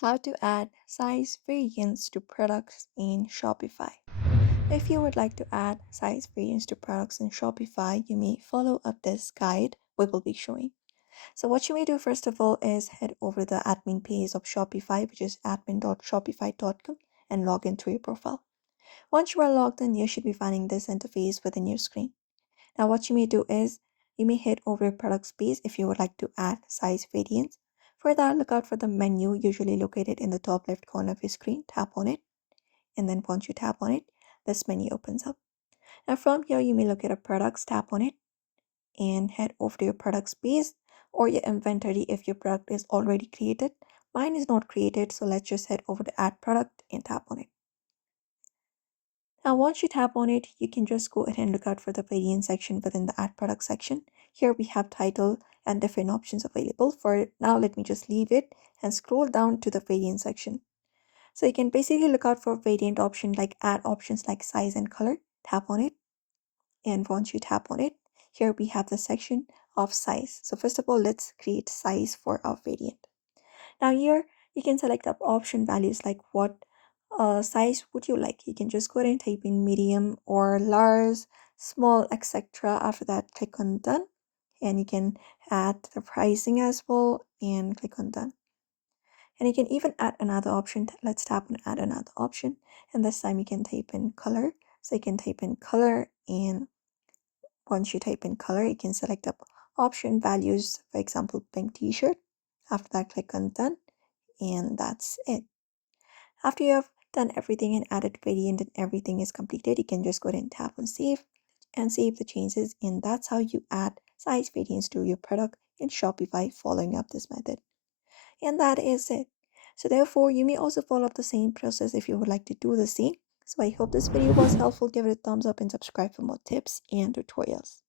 How to add size variants to products in Shopify. If you would like to add size variants to products in Shopify, you may follow up this guide we will be showing. So what you may do first of all is head over to the admin page of Shopify, which is admin.shopify.com, and log into your profile. Once you are logged in, you should be finding this interface within your screen. Now what you may do is you may head over your products page if you would like to add size variants. For that, look out for the menu usually located in the top left corner of your screen. Tap on it, and then once you tap on it, this menu opens up. Now from here, you may look at a products, tap on it, and head over to your products page or your inventory if your product is already created. Mine is not created, so let's just head over to add product and tap on it. Now, once you tap on it, you can just go ahead and look out for the variant section within the add product section. Here we have title and different options available. For now, let me just leave it and scroll down to the variant section. So you can basically look out for variant option like add options like size and color. Tap on it. And once you tap on it, here we have the section of size. So first of all, let's create size for our variant. Now here you can select up option values like what size would you like. You can just go ahead and type in medium or large, small, etc. After that, click on done, and you can add the pricing as well and click on done. And you can even add another option. Let's tap on add another option, and this time you can type in color. So you can type in color, and once you type in color, you can select up option values, for example, pink t-shirt. After that, click on done, and that's it. After you have done everything and added variant and everything is completed, you can just go ahead and tap on save and save the changes, and that's how you add size variants to your product in Shopify following up this method. And that is it. So therefore, you may also follow up the same process if you would like to do the same. So I hope this video was helpful. Give it a thumbs up and subscribe for more tips and tutorials.